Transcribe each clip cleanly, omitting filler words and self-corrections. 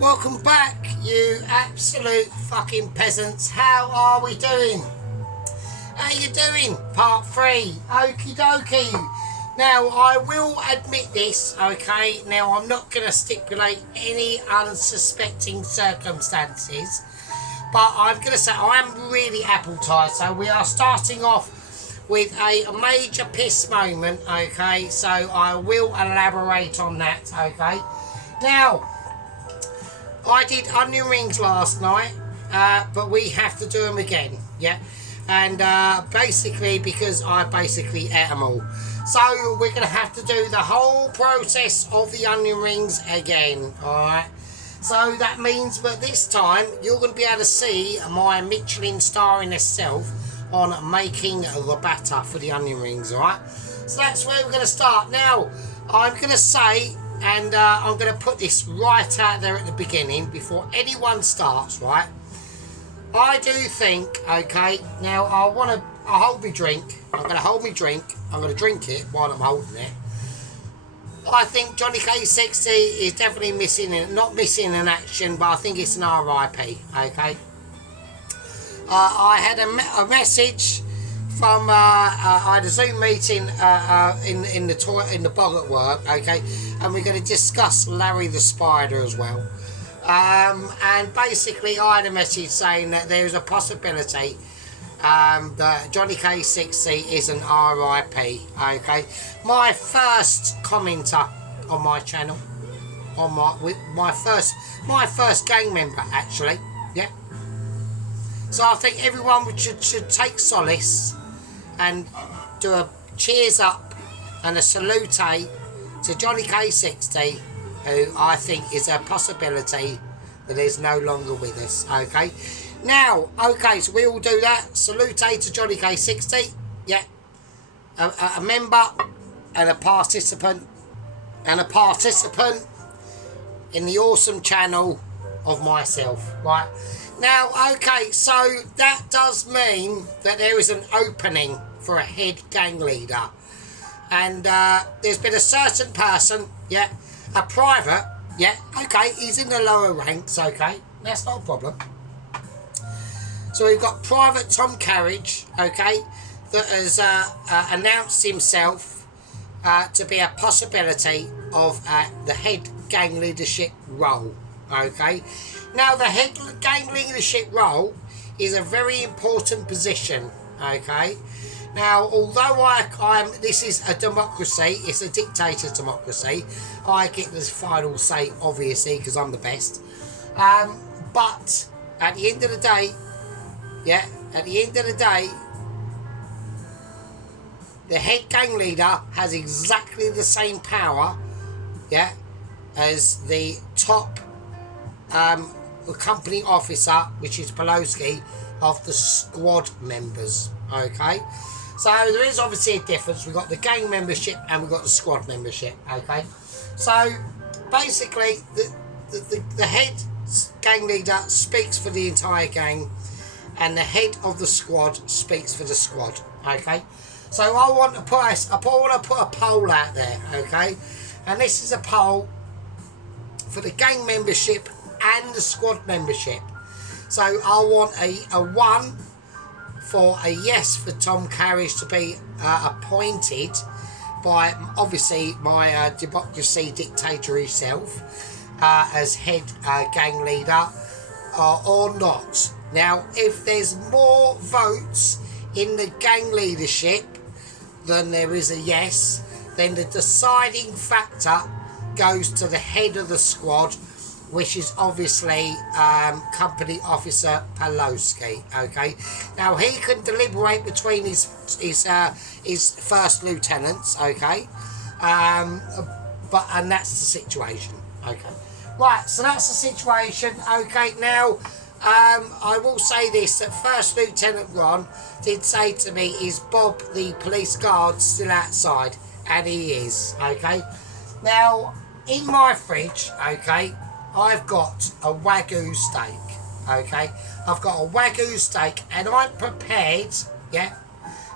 Welcome back, you absolute fucking peasants. How are we doing? How you doing? Part 3. Okie dokie. Now, I will admit this, okay? Now, I'm not going to stipulate any unsuspecting circumstances, but I'm going to say I am really apple-tied. So we are starting off with a major piss moment, okay? So I will elaborate on that, okay? Now, I did onion rings last night, but we have to do them again, yeah? And basically, because I basically ate them all. So we're going to have to do the whole process of the onion rings again, alright? So that means that this time, you're going to be able to see my Michelin star in itself on making the batter for the onion rings, alright? So that's where we're going to start. Now, I'm going to say, and I'm going to put this right out there at the beginning before anyone starts, right? I do think, okay, now I hold my drink. I'm going to hold my drink. I'm going to drink it while I'm holding it. I think Johnny K60 is definitely not missing in action, but I think it's an RIP, okay? I had a message from I had a Zoom meeting in the bog at work, okay, and we're going to discuss Larry the Spider as well. And basically, I had a message saying that there is a possibility that Johnny K60 is an RIP. Okay, my first commenter on my channel, on my first gang member actually, yeah. So I think everyone should take solace and do a cheers up and a salute to Johnny K60, who I think is a possibility that is no longer with us, okay? Now, okay, so we all do that. Salute to Johnny K60, yeah. A member and a participant in the awesome channel of myself, right? Now, okay, so that does mean that there is an opening for a head gang leader. And there's been a certain person, yeah, a private, yeah, okay, he's in the lower ranks, okay, that's not a problem. So we've got Private Tom Carriage, okay, that has announced himself to be a possibility of the head gang leadership role, okay. Now, the head gang leadership role is a very important position, okay. Now, although this is a democracy, it's a dictator democracy, I get the final say, obviously, because I'm the best. But at the end of the day, yeah, the head gang leader has exactly the same power, yeah, as the top company officer, which is Poloski, of the squad members, okay. So there is obviously a difference. We've got the gang membership and we've got the squad membership, okay. So basically the head gang leader speaks for the entire gang and the head of the squad speaks for the squad, okay. So I want to put a poll out there, okay, and this is a poll for the gang membership and the squad membership. So I want a 1 for a yes for Tom Carriage to be appointed by, obviously, my democracy dictator himself as head gang leader, or not. Now, if there's more votes in the gang leadership than there is a yes, then the deciding factor goes to the head of the squad, which is obviously company officer Poloski, okay. Now, he can deliberate between his first lieutenants, okay, and that's the situation, okay. Right, so that's the situation, okay. Now, I will say this, that First Lieutenant Ron did say to me, is Bob the police guard still outside? And he is, okay. Now, in my fridge, okay, I've got a Wagyu steak, okay. I've got a Wagyu steak and I'm prepared, yeah,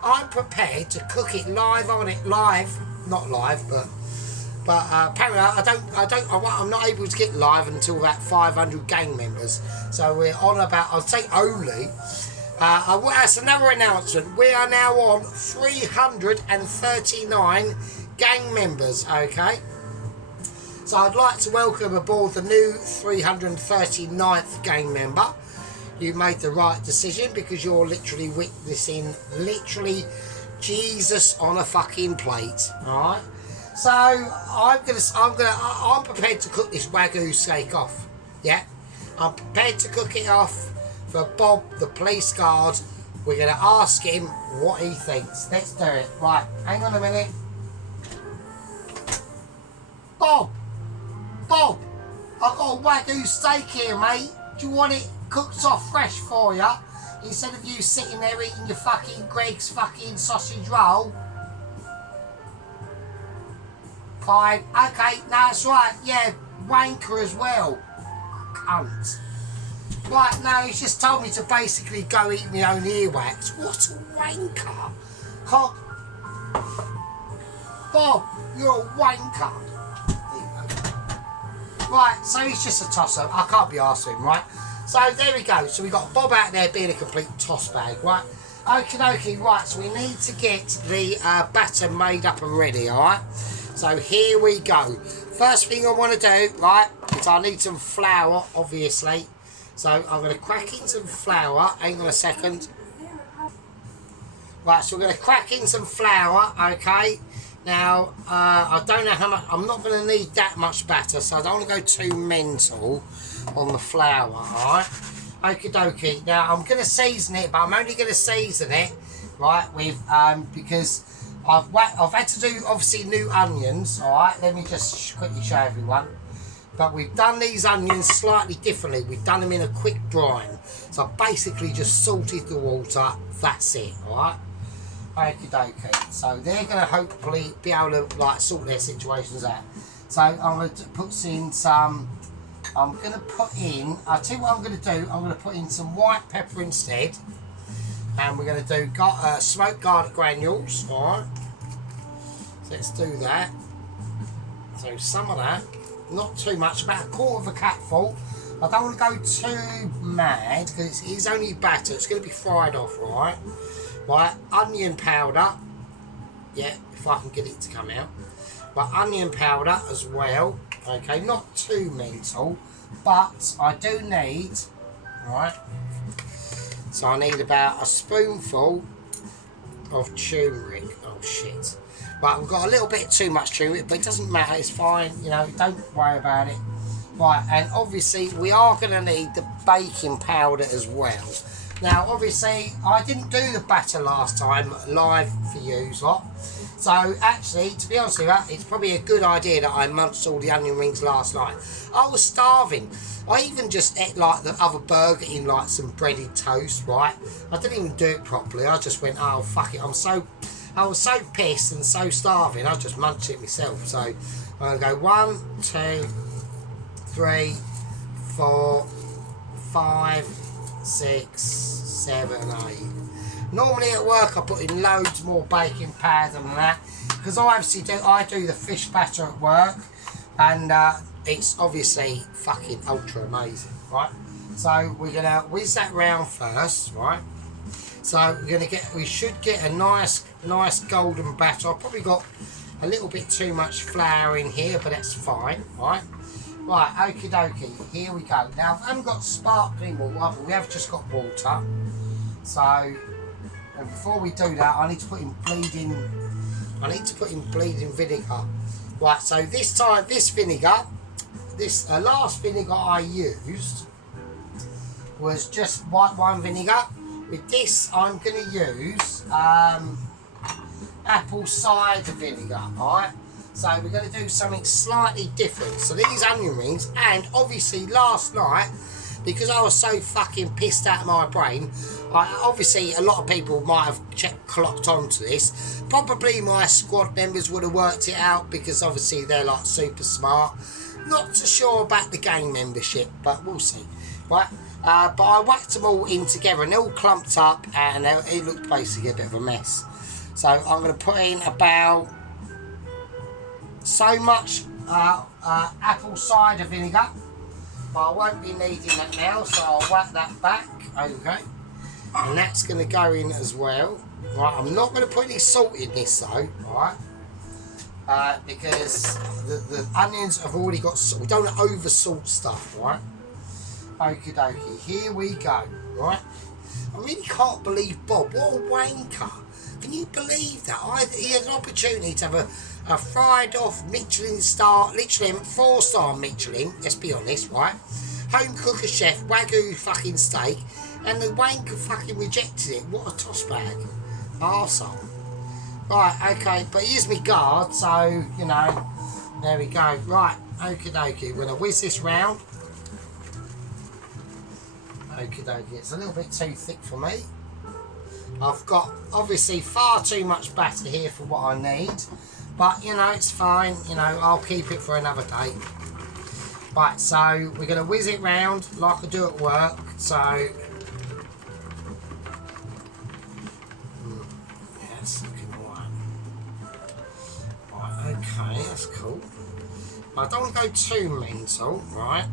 I'm prepared to cook it live, not live, but But apparently I'm not able to get live until about 500 gang members. So we're on about, I'll say only. That's another announcement. We are now on 339 gang members, okay? So I'd like to welcome aboard the new 339th gang member. You made the right decision because you're literally witnessing Jesus on a fucking plate, alright? So I'm prepared to cook this Wagyu steak off. Yeah? I'm prepared to cook it off for Bob, the police guard. We're going to ask him what he thinks. Let's do it. Right, hang on a minute. Bob, I've got a Wagyu steak here, mate. Do you want it cooked off fresh for you? Instead of you sitting there eating your fucking Greg's fucking sausage roll. Fine. Okay, that's right. Yeah, wanker as well. Cunt. Right, no, he's just told me to basically go eat my own earwax. What a wanker. Can't... Bob, you're a wanker. Right, so he's just a tosser. I can't be arsed with him, right? So there we go. So we got Bob out there being a complete toss bag, right? Okie dokie, right, so we need to get the batter made up and ready, alright? So here we go. First thing I want to do, right, is I need some flour, obviously. So I'm going to crack in some flour. Hang on a second. Right, so we're going to crack in some flour, okay? Now, I don't know how much, I'm not going to need that much batter, so I don't want to go too mental on the flour, alright? Okie dokie. Now, I'm going to season it, but I'm only going to season it, right, with, because I've had to do, obviously, new onions, alright? Let me just quickly show everyone. But we've done these onions slightly differently. We've done them in a quick brine. So I basically just salted the water. That's it, alright? Okie dokie. So they're going to hopefully be able to like sort their situations out. So I'm going to put in some... I'll tell you what I'm going to do. I'm going to put in some white pepper instead. And we're going to do smoked garlic granules, alright? So let's do that. So some of that. Not too much, about a quarter of a cupful. I don't want to go too mad because it is only batter. It's going to be fried off, right? Right, onion powder. Yeah, if I can get it to come out. But onion powder as well. Okay, not too mental, but I do need, right? So I need about a spoonful of turmeric. Oh shit. Right, we've got a little bit too much turmeric, but it doesn't matter, it's fine, you know, don't worry about it. Right, and obviously we are going to need the baking powder as well. Now, obviously, I didn't do the batter last time live for you lot. So, actually, to be honest with you, it's probably a good idea that I munched all the onion rings last night. I was starving. I even just ate like the other burger in like some breaded toast, right? I didn't even do it properly. I just went, oh, fuck it. I was so pissed and so starving, I just munched it myself. So, I'm going to go 1, 2, 3, 4, 5, 6, 7, 8. Normally at work I put in loads more baking powder than that because I do the fish batter at work, and it's obviously fucking ultra amazing, right? So we're gonna whiz that round first, right? So we should get a nice golden batter. I've probably got a little bit too much flour in here, but that's fine, right? Right, okie dokie, here we go. Now, I haven't got sparkling water, but we have just got water. So, and before we do that, I need to put in bleeding vinegar. Right, so this time, this last vinegar I used was just white wine vinegar. With this, I'm going to use apple cider vinegar, alright? So we're going to do something slightly different. So these onion rings, and obviously last night, because I was so fucking pissed out of my brain, obviously a lot of people might have clocked onto this. Probably my squad members would have worked it out because obviously they're like super smart. Not too sure about the gang membership, but we'll see, right? But I whacked them all in together and they're all clumped up, and it looked basically a bit of a mess. So I'm going to put in about so much apple cider vinegar, but I won't be needing that now, so I'll whack that back. Okay, and that's going to go in as well. Right, I'm not going to put any salt in this though, right? Because the onions have already got salt. We don't over salt stuff, right? Okie dokie, here we go, right? I really can't believe Bob, what a wanker. Can you believe that? He had an opportunity to have a fried off Michelin star, literally 4-star Michelin, let's be honest, right? Home cooker chef, Wagyu fucking steak, and the wanker fucking rejected it. What a toss bag. Arsehole. Right, okay, but here's my guard, so, you know, there we go. Right, okie dokie, we're going to whiz this round. Okie dokie, it's a little bit too thick for me. I've got, obviously, far too much batter here for what I need. But, you know, it's fine. You know, I'll keep it for another day. Right, so we're going to whiz it round like I do at work. So, yeah, it's looking alright. Right, okay, that's cool. I don't want to go too mental, right?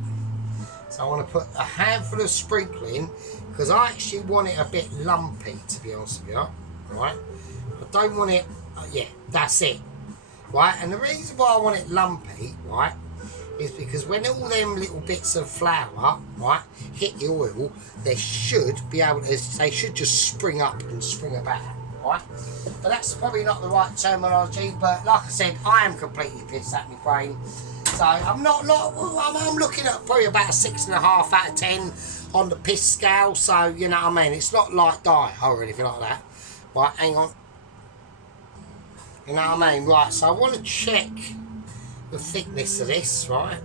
So I want to put a handful of sprinkling because I actually want it a bit lumpy, to be honest with you, right? I don't want it, yeah, that's it, right? And the reason why I want it lumpy, right, is because when all them little bits of flour, right, hit the oil, they should be able to, they should just spring up and spring about, right? But that's probably not the right terminology, but like I said, I am completely pissed at my brain. So I'm I'm looking at probably about a 6.5 out of 10 on the piss scale. So, you know what I mean? It's not like die or anything like that. Right, hang on. You know what I mean? Right, so I want to check the thickness of this, right?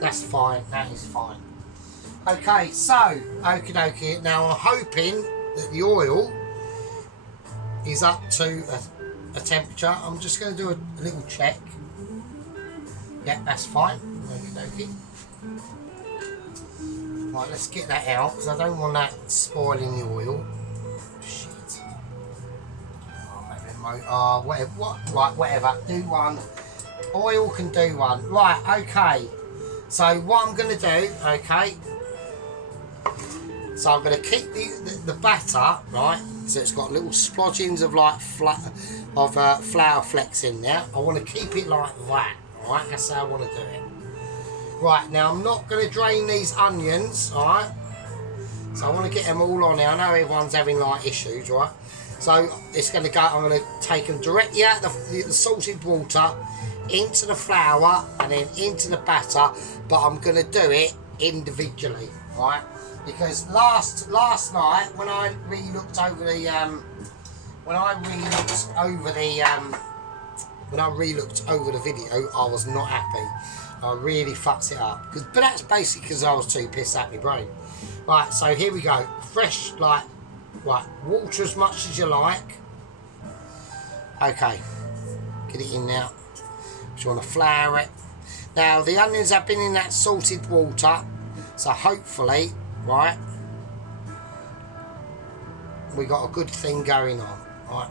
That's fine, that is fine. Okay, so, okie dokie. Now I'm hoping that the oil is up to a temperature. I'm just going to do a little check. Yeah, that's fine. Okie dokie. Right, let's get that out because I don't want that spoiling the oil. Shit. Oh, whatever. Right, whatever. Do one. Oil can do one. Right, okay. So what I'm going to do, okay. So I'm going to keep the batter, right. So it's got little splodgings of like flour flecks in there. I want to keep it like that. Alright, that's how I want to do it. Right, now I'm not going to drain these onions, alright? So I want to get them all on there. I know everyone's having like issues, right? So it's going to go, I'm going to take them directly out of the salted water into the flour and then into the batter, but I'm going to do it individually, right? Because last night when I re-looked over the video, I was not happy. I really fucked it up. But that's basically because I was too pissed at my brain. Right, so here we go. Fresh, like, right, water as much as you like. Okay, get it in now. Just want to flour it. Now, the onions have been in that salted water, so hopefully, right, we got a good thing going on. Right,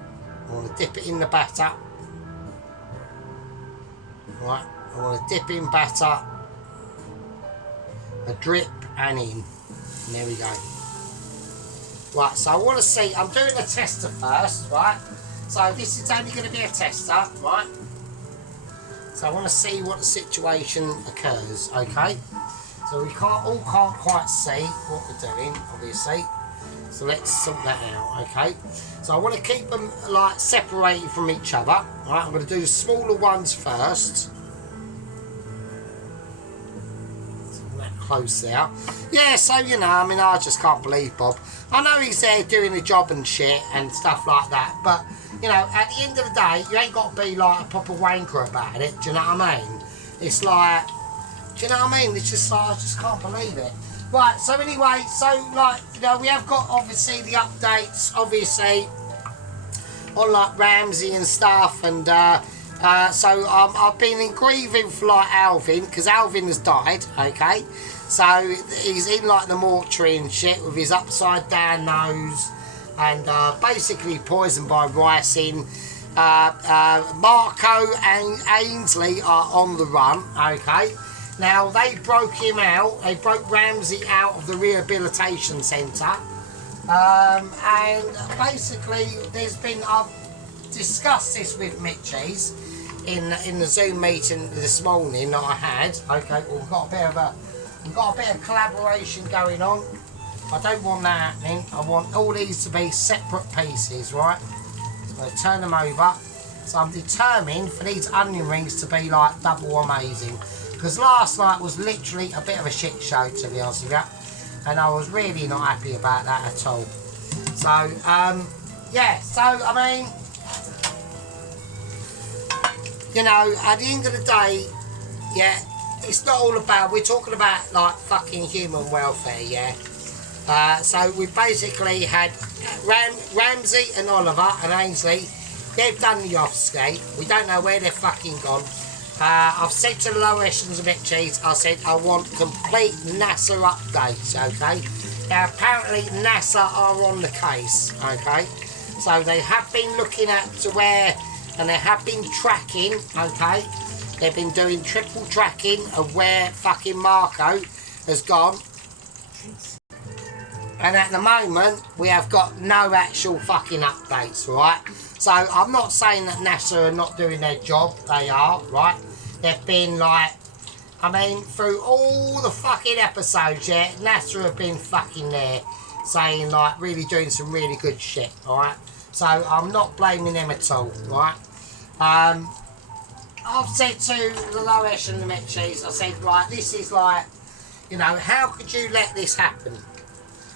I want to dip it in the batter. Right, I want to dip in batter, a drip and in. And there we go. Right, so I want to see, I'm doing a tester first, right? So this is only going to be a tester, right? So I want to see what the situation occurs, okay? So we all can't quite see what we're doing, obviously. So let's sort that out, okay? So I want to keep them like separated from each other, right? I'm going to do the smaller ones first. Close there. Yeah, so you know, I mean, I just can't believe Bob. I know he's there doing a job and shit and stuff like that, but you know, at the end of the day, you ain't got to be like a proper wanker about it. Do you know what I mean? It's like, do you know what I mean? It's just like, I just can't believe it. Right, so anyway, so like, you know, we have got obviously the updates, obviously, on like Ramsey and stuff, and so I've been in grieving for like Alvin, because Alvin has died, okay? So he's in like the mortuary and shit with his upside down nose, and basically poisoned by ricin. Marco and Ainsley are on the run, okay? Now, they broke him out, they broke Ramsey out of the rehabilitation centre. And basically, I've discussed this with Mitchies in the Zoom meeting this morning that I had. Okay, well, we've got a bit of collaboration going on. I don't want that happening. I want all these to be separate pieces, right? So I'm going to turn them over. So I'm determined for these onion rings to be like double amazing. Because last night was literally a bit of a shit show, to be honest with you. And I was really not happy about that at all. So, yeah, so, I mean, you know, at the end of the day, yeah, it's not all about, we're talking about, like, fucking human welfare, yeah. So we basically had Ramsey and Oliver and Ainsley. They've done the off-skate. We don't know where they're fucking gone. I've said to the lower echelons of Cheese, I said I want complete NASA updates, okay? Now apparently NASA are on the case, okay? So they have been looking at to where, and they have been tracking, okay? They've been doing triple tracking of where fucking Marco has gone. And at the moment, we have got no actual fucking updates, right? So I'm not saying that NASA are not doing their job. They are, right? They've been like, I mean, through all the fucking episodes, yeah, NASA have been fucking there, saying like, really doing some really good shit, alright? So I'm not blaming them at all, right? I've said to the low echelon of the Mitchies, I said, right, this is like, you know, how could you let this happen?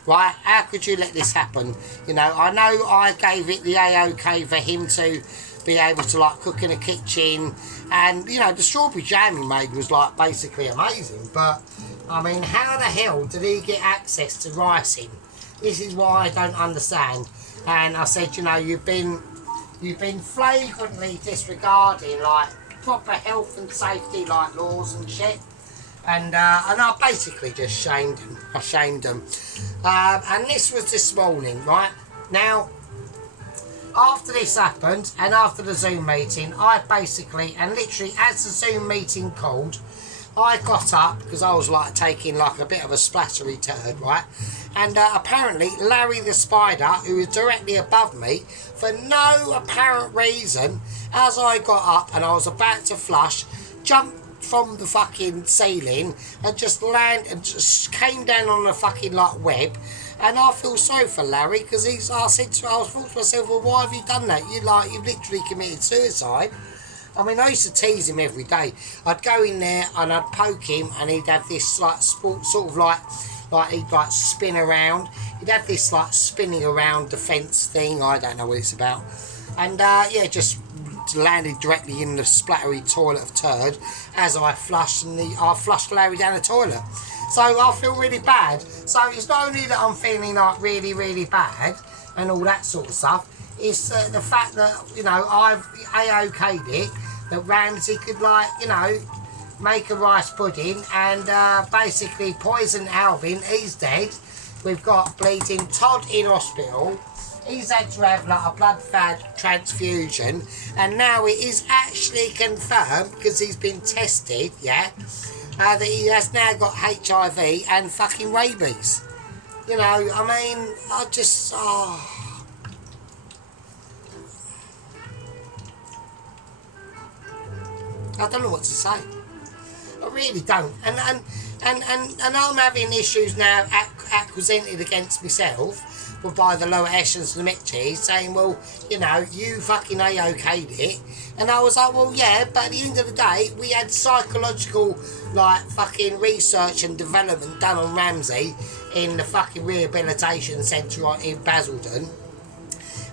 Right, how could you let this happen? You know, I know I gave it the A-OK for him to be able to like cook in a kitchen, and you know the strawberry jam he made was like basically amazing, but I mean, how the hell did he get access to ricing? This is what I don't understand. And I said, you know, you've been flagrantly disregarding like proper health and safety like laws and shit. And I basically just shamed him. I shamed him. And this was this morning, right? Now, after this happened, and after the Zoom meeting, I basically, and literally as the Zoom meeting called, I got up, because I was like taking like a bit of a splattery turd, right? And apparently Larry the Spider, who was directly above me, for no apparent reason, as I got up and I was about to flush, jumped from the fucking ceiling and just came down on the fucking like web. And I feel sorry for Larry, because I thought to myself, well, why have you done that? You've literally committed suicide. I mean, I used to tease him every day. I'd go in there and I'd poke him, and he'd have this like sort of like he'd like spin around. He'd have this like spinning around defence thing. I don't know what it's about. And yeah, just landed directly in the splattery toilet of turd as I flushed, and I flushed Larry down the toilet. So I feel really bad. So it's not only that I'm feeling like really, really bad and all that sort of stuff, it's the fact that, you know, I've A-OK'd it, that Ramsey could, like, you know, make a rice pudding and basically poison Alvin. He's dead. We've got bleeding Todd in hospital. He's had to have like a blood transfusion, and now it is actually confirmed, because he's been tested, yeah, that he has now got HIV and fucking rabies. You know, I mean, I just, oh. I don't know what to say. I really don't. And I'm having issues now accusated against myself, but by the lower echelons of the Mitchies, saying, well, you know, you fucking A-OK'd it. And I was like, well, yeah, but at the end of the day, we had psychological, like, fucking research and development done on Ramsey in the fucking rehabilitation centre in Basildon.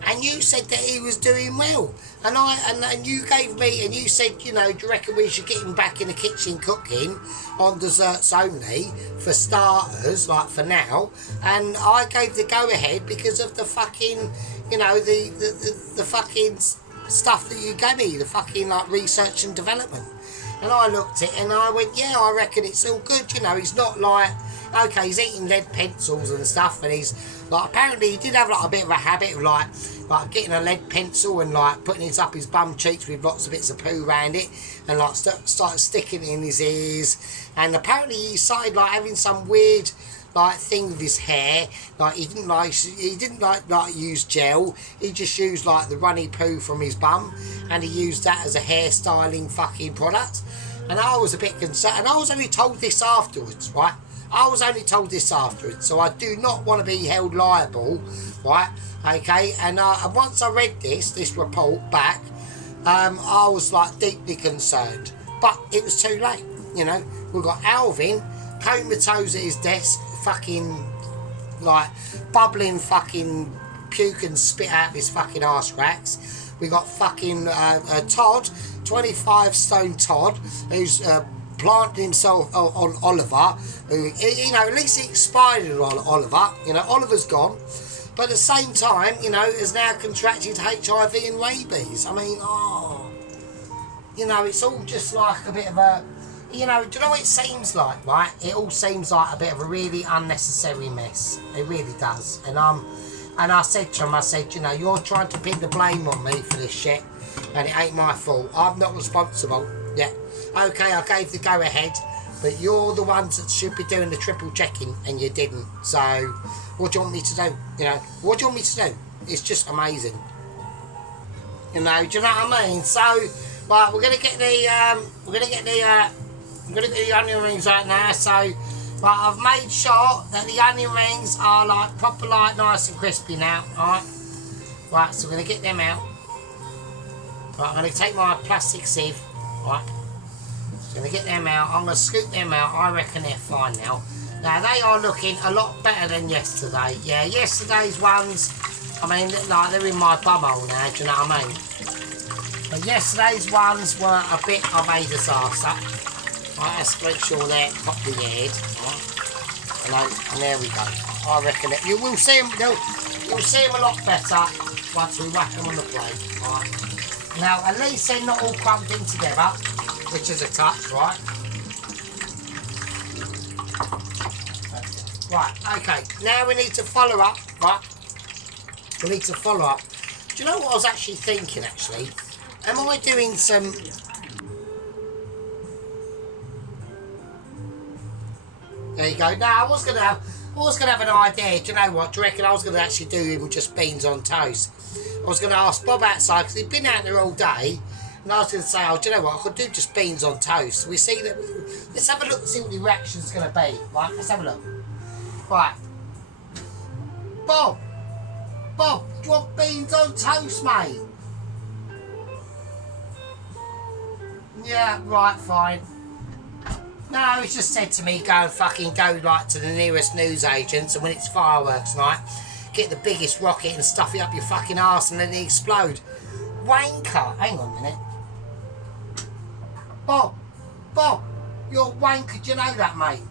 And you said that he was doing well. And you gave me, and you said, you know, do you reckon we should get him back in the kitchen cooking on desserts only, for starters, like for now? And I gave the go-ahead because of the fucking, you know, the fucking stuff that you gave me, the fucking, like, research and development. And I looked at it and I went, yeah, I reckon it's all good, you know, he's not like, okay, he's eating lead pencils and stuff, and he's like, apparently he did have like a bit of a habit of like getting a lead pencil and like putting it up his bum cheeks with lots of bits of poo around it, and like started sticking it in his ears, and apparently he started like having some weird like thing with his hair. Like he didn't like use gel. He just used like the runny poo from his bum, and he used that as a hairstyling fucking product. And I was a bit concerned, and I was only told this afterwards, right? I was only told this afterwards, so I do not want to be held liable, right? Okay, and once I read this report back, I was like deeply concerned, but it was too late. You know, we've got Alvin comatose at his desk, fucking like bubbling fucking puke and spit out of his fucking arse cracks. We got fucking Todd, 25 stone Todd, who's planted himself on Oliver, who, you know, at least he expired on Oliver. You know, Oliver's gone, but at the same time, you know, has now contracted HIV and rabies. I mean, you know, it's all just like a bit of a, you know, do you know what it seems like, right? It all seems like a bit of a really unnecessary mess. It really does. And I said to him, I said, you know, you're trying to pin the blame on me for this shit, and it ain't my fault. I'm not responsible. Yeah. Okay, I gave the go ahead, but you're the ones that should be doing the triple checking, and you didn't. So, what do you want me to do? You know, what do you want me to do? It's just amazing. You know, do you know what I mean? So, right, we're gonna get the onion rings right now. So, right, I've made sure that the onion rings are like proper, like nice and crispy now. Alright. Right, so we're gonna get them out. Right, I'm gonna take my plastic sieve. Right. So I'm gonna get them out. I'm gonna scoop them out. I reckon they're fine now. Now they are looking a lot better than yesterday. Yeah, yesterday's ones, I mean, like they're in my bumhole now, do you know what I mean? But yesterday's ones were a bit of a disaster. Right, let's make sure they're properly aired. Right. And there we go. I reckon that you will see them. You'll see them a lot better once we whack them on the plate. Right. Now at least they're not all crumped in together, which is a touch, right? Right. Okay. Now we need to follow up. Right. We need to follow up. Do you know what I was actually thinking? Actually, am I doing some? There you go. Now I was gonna have an idea. Do you know what? Do you reckon I was gonna actually do him with just beans on toast? I was gonna ask Bob outside because he'd been out there all day, and I was gonna say, oh, do you know what? I could do just beans on toast. We see that. Let's have a look and see what the reaction's gonna be. Right? Let's have a look. Right. Bob, do you want beans on toast, mate? Yeah. Right. Fine. No, he's just said to me, go like to the nearest newsagents, and when it's fireworks night, get the biggest rocket and stuff it up your fucking arse and let it explode. Wanker. Hang on a minute. Bob, you're a wanker, do you know that, mate?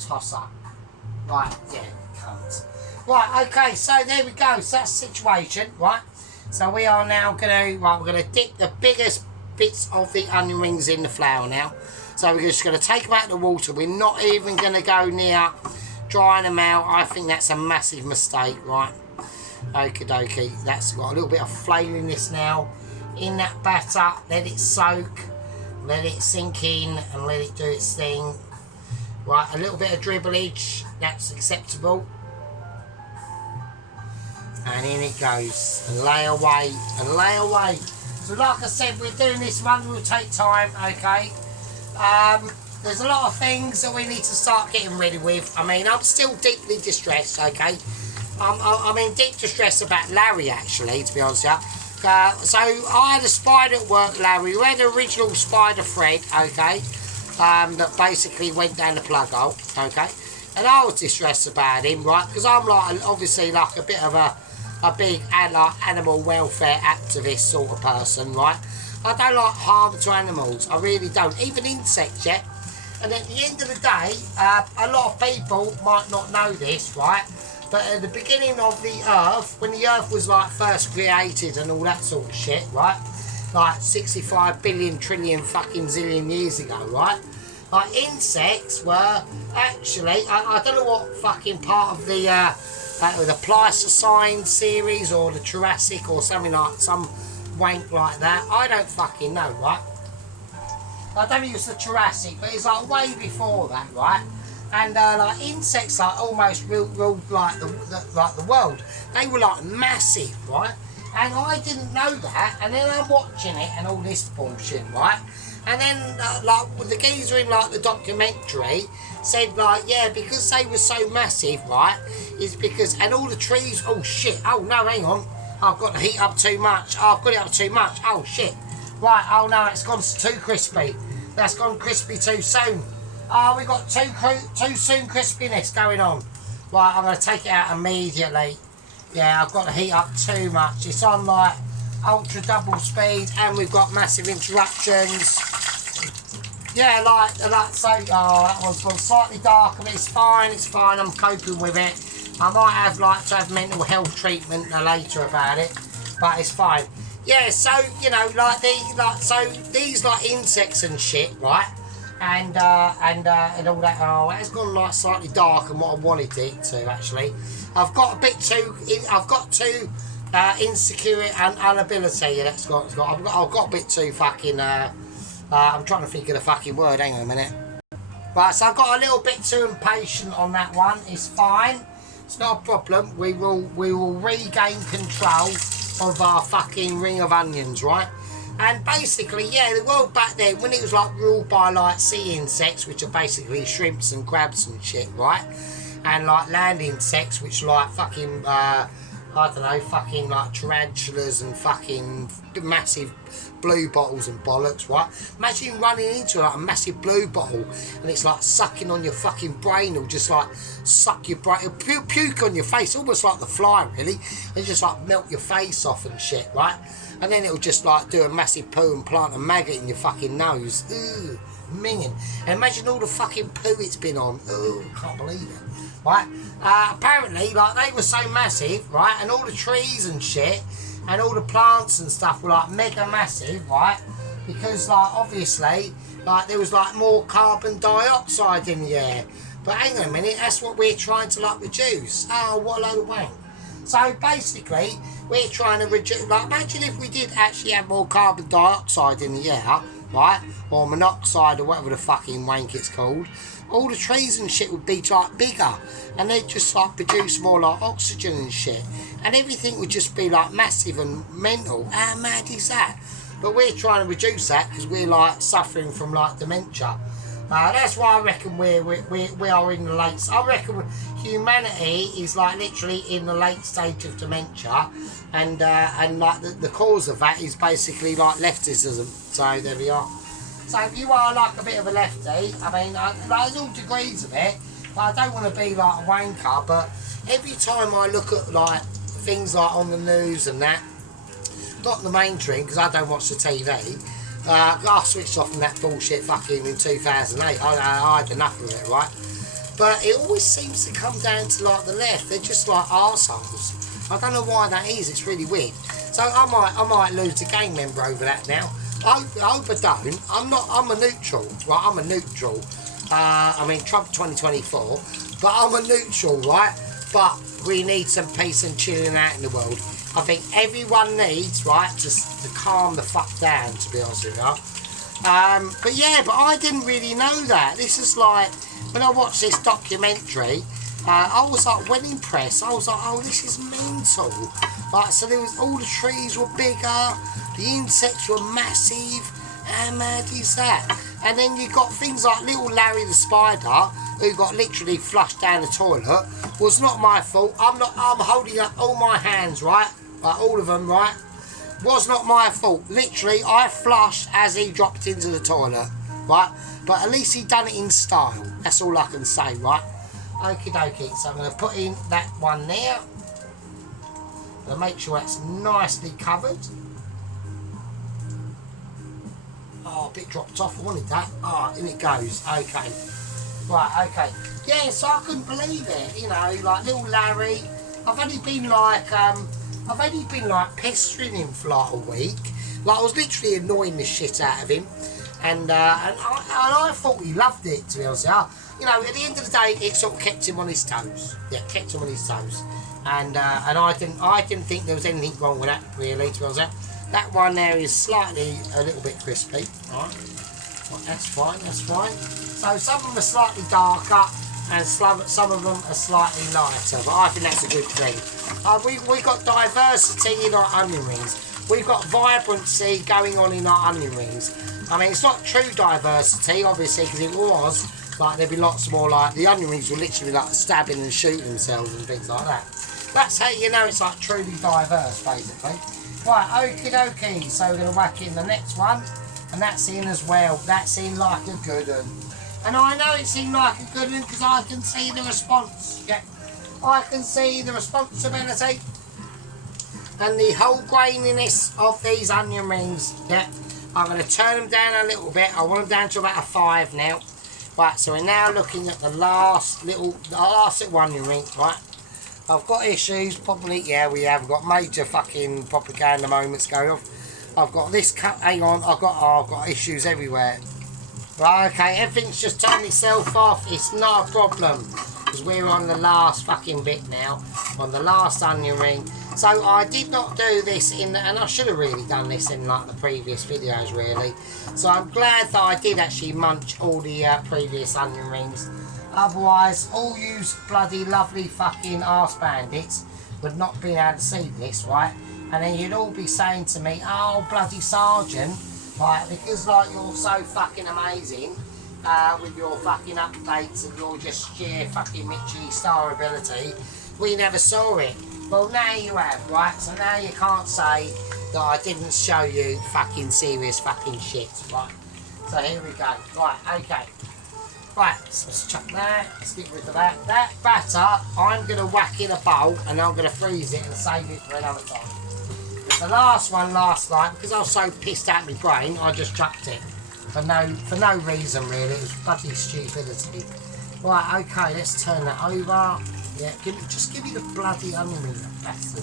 Toss up. Right, yeah, cunt. Right, okay, so there we go. So that's the situation, right? So we are now we're gonna dip the biggest bits of the onion rings in the flour now. So we're just going to take them out of the water. We're not even going to go near drying them out. I think that's a massive mistake, right? Okie dokie. That's got a little bit of flavour in this now. In that batter, let it soak, let it sink in, and let it do its thing. Right, a little bit of dribblage. That's acceptable. And in it goes. And lay away, and lay away. So like I said, we're doing this one. Will take time, okay? There's a lot of things that we need to start getting ready with. I mean, I'm still deeply distressed, okay? I'm in deep distress about Larry, actually, to be honest with you. So I had a spider at work, Larry. We had an original spider thread, okay, that basically went down the plug hole, okay? And I was distressed about him, right? Because I'm like, obviously, like a bit of a big like animal welfare activist sort of person, right? I don't like harm to animals. I really don't. Even insects, yeah? And at the end of the day, a lot of people might not know this, right? But at the beginning of the Earth, when the Earth was like first created and all that sort of shit, right? Like 65 billion trillion fucking zillion years ago, right? Like insects were actually, I don't know what fucking part of the Pleistocene series or the Jurassic or something like some wank like that. I don't fucking know, right? I don't think it was the Jurassic, but it's like way before that, right? And like insects like almost ruled like the world. They were like massive, right? And I didn't know that, and then I'm watching it and all this bullshit, right? And then like the geezer in like the documentary said like, yeah, because they were so massive, right, is because, and all the trees, oh shit, oh no, hang on, I've got the heat up too much, oh, I've got it up too much, oh shit, right, oh no, it's gone too crispy, that's gone crispy too soon, oh, we got too soon crispiness going on, right, I'm going to take it out immediately. Yeah, I've got the heat up too much, it's on like ultra double speed and we've got massive interruptions. Yeah, like so, oh, that one's gone slightly darker, but it's fine, I'm coping with it. I might have like to have mental health treatment later about it, but it's fine. Yeah, so, you know, like these like insects and shit, right? And all that, oh, it's gone like slightly darker than what I wanted it to actually. I've got too insecure and inability, that's got, I've got a bit too fucking, I'm trying to think of the fucking word, hang on a minute. Right, so I've got a little bit too impatient on that one, it's fine, it's not a problem, we will regain control of our fucking ring of onions, right? And basically, yeah, the world back then, when it was like ruled by like sea insects, which are basically shrimps and crabs and shit, right? And like land insects, which are like fucking, I don't know, fucking like tarantulas and fucking massive blue bottles and bollocks, right? Imagine running into like a massive blue bottle and it's like sucking on your fucking brain, or just like suck your brain, puke on your face, almost like the fly really, and just like melt your face off and shit, right? And then it'll just like do a massive poo and plant a maggot in your fucking nose. Ooh, minging. And imagine all the fucking poo it's been on. Ooh, can't believe it. Right? Apparently, like, they were so massive, right? And all the trees and shit, and all the plants and stuff were like mega massive, right? Because, like, obviously, like, there was like more carbon dioxide in the air. But hang on a minute, that's what we're trying to like reduce. Oh, what a load of wank. So basically, we're trying to reduce, like, imagine if we did actually have more carbon dioxide in the air, right? Or monoxide, or whatever the fucking wank it's called. All the trees and shit would be like bigger, and they'd just like produce more like oxygen and shit, and everything would just be like massive and mental. How mad is that? But we're trying to reduce that because we're like suffering from like dementia. That's why I reckon we are in the late. I reckon humanity is like literally in the late stage of dementia, and like the cause of that is basically like leftism. So there we are. So if you are like a bit of a lefty, I mean, there's all degrees of it, but I don't want to be like a wanker, but every time I look at like things like on the news and that, not the mainstream, because I don't watch the TV, I switched off from that bullshit fucking in 2008, I had enough of it, right? But it always seems to come down to like the left, they're just like arseholes. I don't know why that is, it's really weird. So I might lose a gang member over that now. I hope I don't. I'm a neutral, right? I'm a neutral. I mean, Trump 2024, but I'm a neutral, right? But we need some peace and chilling out in the world. I think everyone needs, right, to calm the fuck down, to be honest with you. But yeah, but I didn't really know that. This is like, when I watched this documentary, I was like well impressed. I was like, oh, this is mental. Like, so there was, all the trees were bigger, the insects were massive. How mad is that? And then you got things like little Larry the Spider, who got literally flushed down the toilet. Was not my fault. I'm holding up all my hands, right? Like all of them, right? Was not my fault. Literally, I flushed as he dropped into the toilet, right? But at least he done it in style. That's all I can say, right? Okie dokie. So I'm going to put in that one there. To make sure that's nicely covered. Oh, a bit dropped off. I wanted that. Oh, in it goes. Okay. Right, okay. Yeah, so I couldn't believe it. You know, like little Larry. I've only been like pestering him for like a week. Like, I was literally annoying the shit out of him. and I thought he loved it, to be honest. You know, at the end of the day, it sort of kept him on his toes. Yeah, kept him on his toes, and I didn't think there was anything wrong with that, really, to be honest. That one there is a little bit crispy. All right, well, that's fine, that's fine. So some of them are slightly darker, and some of them are slightly lighter, but I think that's a good thing. We've got diversity in our onion rings. We've got vibrancy going on in our onion rings. I mean, it's not true diversity, obviously, because it was, like, there'd be lots more, like, the onion rings were literally, like, stabbing and shooting themselves and things like that. That's how you know it's, like, truly diverse, basically. Right, okie dokie, so we're going to whack in the next one, and that's in as well. That's in like a good one. And I know it's in like a good one because I can see the response. Yeah, I can see the responsibility and the whole graininess of these onion rings. Yeah, I'm going to turn them down a little bit. I want them down to about a 5 now. Right, so we're now looking at the last little onion ring. Right, I've got issues. Probably, yeah, we have got major fucking propaganda moments going off. I've got this cut. Hang on, I've got issues everywhere. Right, okay, everything's just turned itself off. It's not a problem because we're on the last fucking bit now, on the last onion ring. So I did not do this and I should have really done this in like the previous videos, really. So I'm glad that I did actually munch all the previous onion rings. Otherwise, all you bloody lovely fucking arse bandits would not be able to see this, right? And then you'd all be saying to me, oh, bloody Sergeant, right, because like you're so fucking amazing with your fucking updates and your just sheer fucking Mitchie star ability, we never saw it. Well, now you have, right? So now you can't say that I didn't show you fucking serious fucking shit, right? So here we go. Right, okay. Right, so let's chuck that, let's get rid of that. That batter, I'm going to whack in a bowl and I'm going to freeze it and save it for another time. The last one last night, because I was so pissed at my brain, I just chucked it. For no reason, really. It was bloody stupidity. Right, okay, let's turn that over. Yeah, just give me the bloody onion ring, that bastard.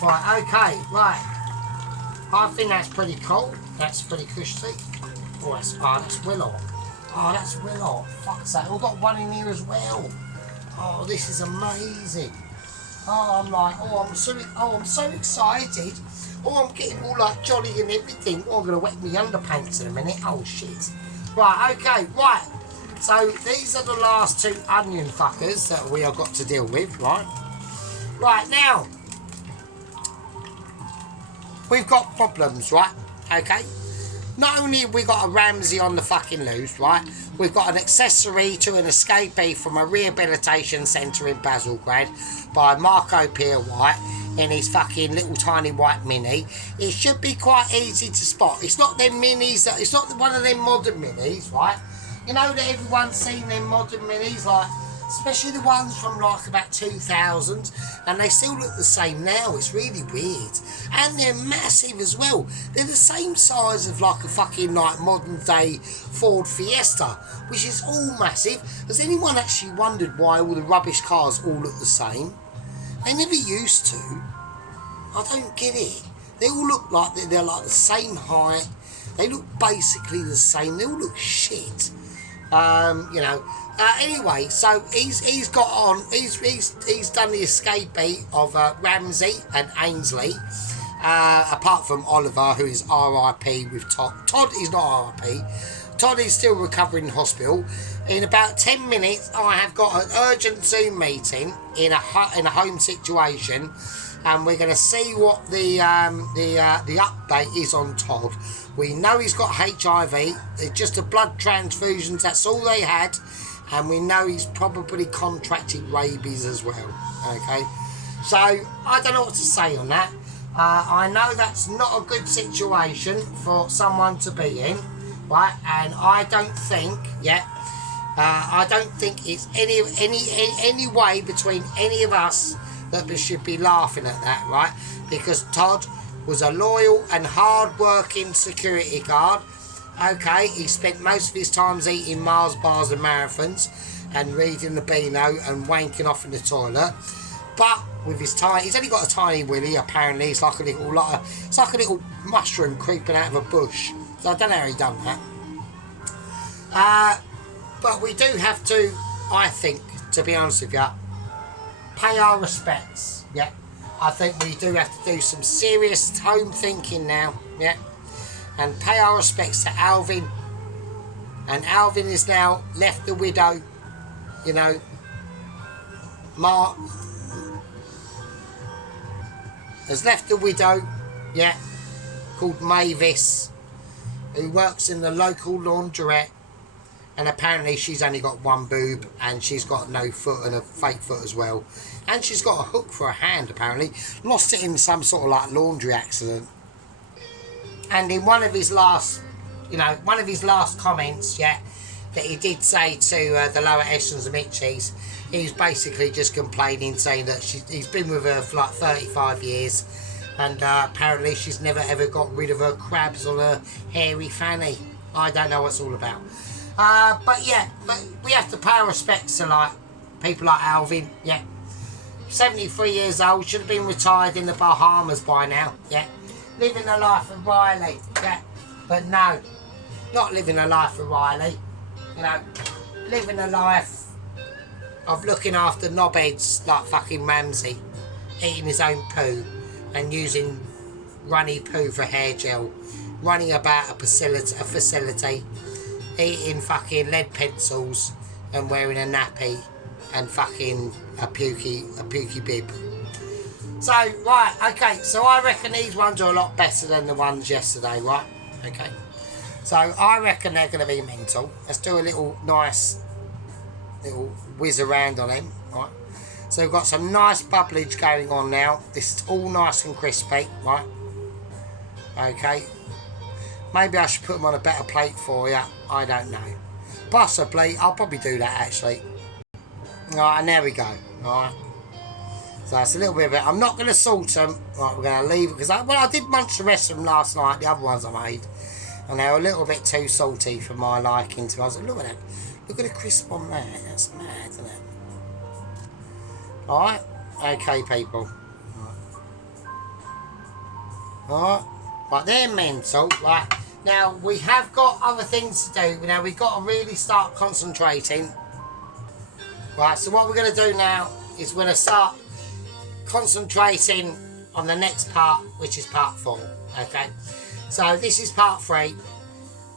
Right, okay, right. I think that's pretty cool. That's pretty cushy. Oh, that's Willow. Oh, that's Willow. Fuck's that. We've got one in here as well. Oh, this is amazing. Oh, I'm like, I'm so excited. Oh, I'm getting all like jolly and everything. Oh, I'm going to wet my underpants in a minute. Oh, shit. Right, okay, right. So, these are the last 2 onion fuckers that we have got to deal with, right? Right, now, we've got problems, right? Okay? Not only have we got a Ramsey on the fucking loose, right? We've got an accessory to an escapee from a rehabilitation centre in Basilgrad by Marco Pierre White in his fucking little tiny white Mini. It should be quite easy to spot. It's not them minis, it's not one of them modern minis, right? You know that everyone's seen them modern minis, like, especially the ones from like about 2000, and they still look the same now. It's really weird. And they're massive as well. They're the same size of like a fucking like modern day Ford Fiesta, which is all massive. Has anyone actually wondered why all the rubbish cars all look the same? They never used to. I don't get it. They all look like they're like the same height. They look basically the same. They all look shit. You know. Anyway, so he's got on. He's done the escapee of Ramsey and Ainsley. Apart from Oliver, who is R.I.P. with Todd. Todd is not R.I.P. Todd is still recovering in hospital. In about 10 minutes, I have got an urgent Zoom meeting in a home situation, and we're going to see what the update is on Todd. We know he's got HIV. It's just the blood transfusions. That's all they had. And we know he's probably contracted rabies as well, okay? So, I don't know what to say on that. I know that's not a good situation for someone to be in, right? And I don't think, I don't think it's any way between any of us that we should be laughing at that, right? Because Todd was a loyal and hard-working security guard. Okay, he spent most of his times eating Mars bars and marathons and reading the Beano and wanking off in the toilet. But with his he's only got a tiny willy. Apparently, it's like a little mushroom creeping out of a bush. So I don't know how he done that. But we do have to, I think, to be honest with you, pay our respects. Yeah, I think we do have to do some serious home thinking now. Yeah, and pay our respects to Alvin. And Alvin is now left the widow. You know, Mark has left the widow. Yeah, called Mavis, who works in the local laundrette. And apparently she's only got one boob and she's got no foot and a fake foot as well. And she's got a hook for a hand apparently. Lost it in some sort of like laundry accident. And in one of his last, one of his last comments, yeah, that he did say to the lower echelons of Mitchies, he was basically just complaining, saying that he's been with her for like 35 years. And apparently she's never ever got rid of her crabs or her hairy fanny. I don't know what it's all about. But we have to pay our respects to like people like Alvin. Yeah, 73 years old, should have been retired in the Bahamas by now. Yeah, living the life of Riley. Yeah, but no, not living the life of Riley. You know, living a life of looking after knobheads like fucking Ramsey, eating his own poo and using runny poo for hair gel, running about a facility. Eating fucking lead pencils and wearing a nappy and fucking a pukey bib. So, right, okay, so I reckon these ones are a lot better than the ones yesterday, right? Okay. So I reckon they're going to be mental. Let's do a nice little whiz around on them, right? So we've got some nice bubblage going on now. This is all nice and crispy, right? Okay. Maybe I should put them on a better plate for you. I don't know. Possibly. I'll probably do that actually. Alright, and there we go. Alright. So it's a little bit of it. I'm not going to salt them. Right, we're going to leave it because I did munch the rest of them last night. The other ones I made. And they were a little bit too salty for my liking. So I was like, look at that. Look at the crisp on there. That's mad, isn't it? Alright. Okay, people. Alright. Right, they're mental. Right, now we have got other things to do. Now we've got to really start concentrating. Right, so what we're going to do now is we're going to start concentrating on the next part, which is part 4. Okay, so this is part 3.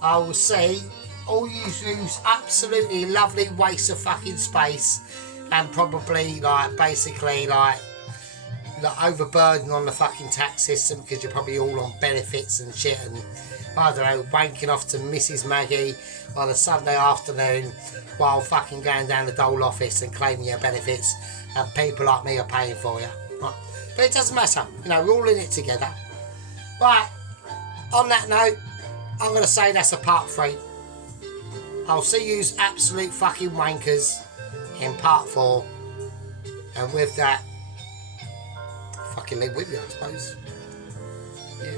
I will see all you use absolutely lovely waste of fucking space and probably basically overburden on the fucking tax system because you're probably all on benefits and shit and I don't know, wanking off to Mrs. Maggie on a Sunday afternoon while fucking going down the dole office and claiming your benefits and people like me are paying for you. Right? But it doesn't matter, we're all in it together. Right, on that note, I'm going to say that's a part 3. I'll see yous absolute fucking wankers in part 4 and with that fucking live with you, I suppose. Yeah.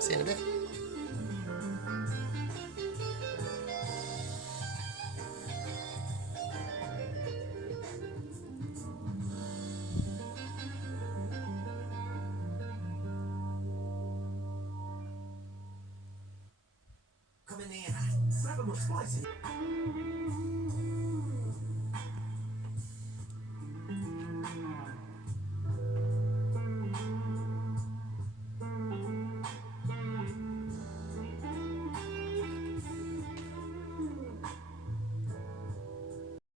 See you in a bit. Come in here. Grab 'em up spicy.